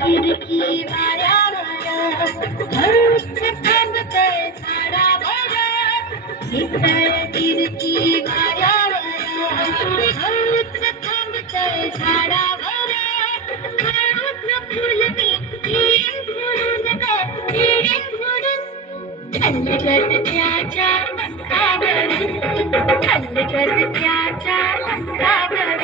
खिडकी वाऱ्यावर हळूच थांबतंय झाडावर. खिडकी वाऱ्यावर हळूच थांबतंय झाडावर. हळूच फुलती फुलून हलगत त्याच्या पंखावर, हलगत त्याच्या पंखावर.